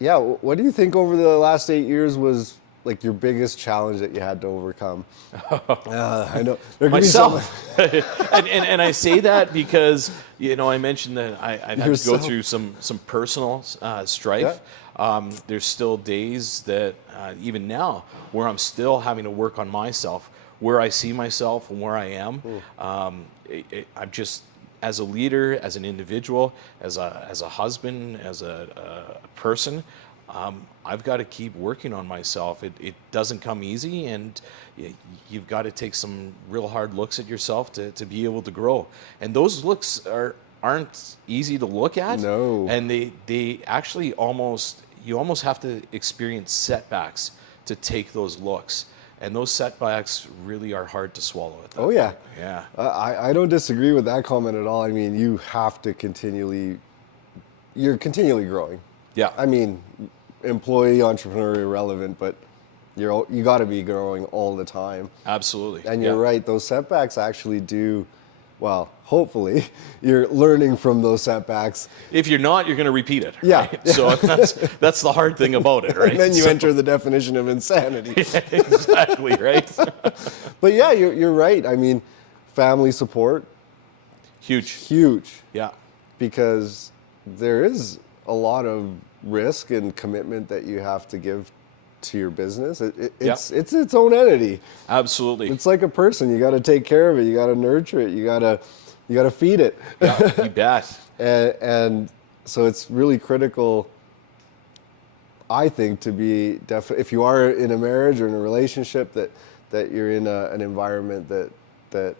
Yeah, what do you think over the last 8 years was like your biggest challenge that you had to overcome? I know there could Myself. and I say that because, I mentioned that I've had to go through some personal strife. There's still days that, even now, where I'm still having to work on myself, where I see myself and where I am. I'm just, as a leader, as an individual, as a husband, as a person, I've got to keep working on myself. It doesn't come easy, and you've got to take some real hard looks at yourself to be able to grow. And those looks aren't easy to look at. No. And they actually you almost have to experience setbacks to take those looks. And those setbacks really are hard to swallow at that point. Yeah. Yeah. I don't disagree with that comment at all. I mean, you have to you're continually growing. Yeah. I mean, employee, entrepreneur, irrelevant, but you got to be growing all the time. Absolutely. And you're right, those setbacks actually do, well, hopefully you're learning from those setbacks. If you're not, you're going to repeat it. Yeah. Right? So that's the hard thing about it, right? And then you enter the definition of insanity. Yeah, exactly, right? But yeah, you're right. I mean, family support. Huge. Yeah. Because there is a lot of risk and commitment that you have to give to your business. It's its own entity. Absolutely. It's like a person. You got to take care of it. You got to nurture it. You got to feed it. Yeah, you bet. and so it's really critical, I think, to be if you are in a marriage or in a relationship, that you're in an environment that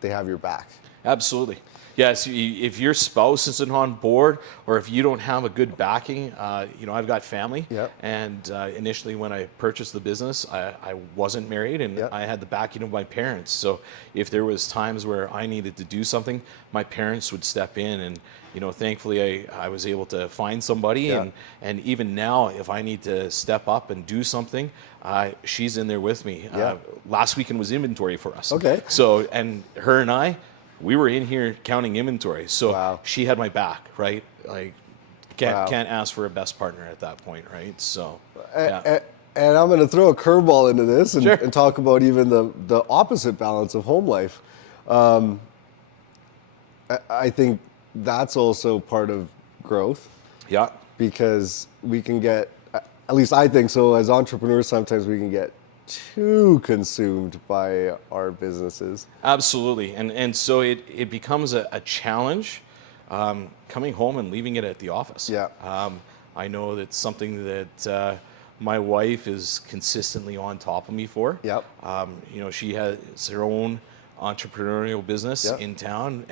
they have your back. Absolutely. Yes, if your spouse isn't on board, or if you don't have a good backing, I've got family. Yep. And initially when I purchased the business, I wasn't married, and Yep. I had the backing of my parents. So if there was times where I needed to do something, my parents would step in, and thankfully I was able to find somebody. Yeah. And even now, if I need to step up and do something, she's in there with me. Yeah. Last weekend was inventory for us. Okay. So, and her and I, we were in here counting inventory, so Wow. she had my back, right? Like, Wow. can't ask for a best partner at that point, right? So, And I'm going to throw a curveball into this and, Sure. and talk about even the opposite balance of home life. I think that's also part of growth, yeah, because we can get, at least I think so, as entrepreneurs, sometimes we can get too consumed by our businesses. absolutely. And so it becomes a challenge coming home and leaving it at the office. Yeah. I know that's something that my wife is consistently on top of me for. Yep. She has her own entrepreneurial business Yep. in town,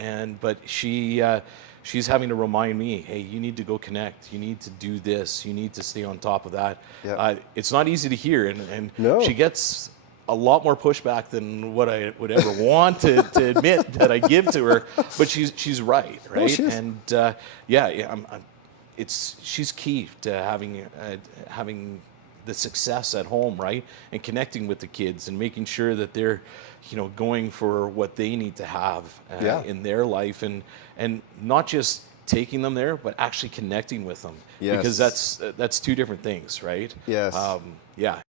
but she's having to remind me, hey, you need to go connect. You need to do this. You need to stay on top of that. Yep. It's not easy to hear, and No. she gets a lot more pushback than what I would ever want to admit that I give to her. But she's right, right? No, she is. And she's key to having the success at home, right? And connecting with the kids and making sure that they're, going for what they need to have in their life, and not just taking them there, but actually connecting with them. Yes. Because that's two different things, right? Yes. Yeah.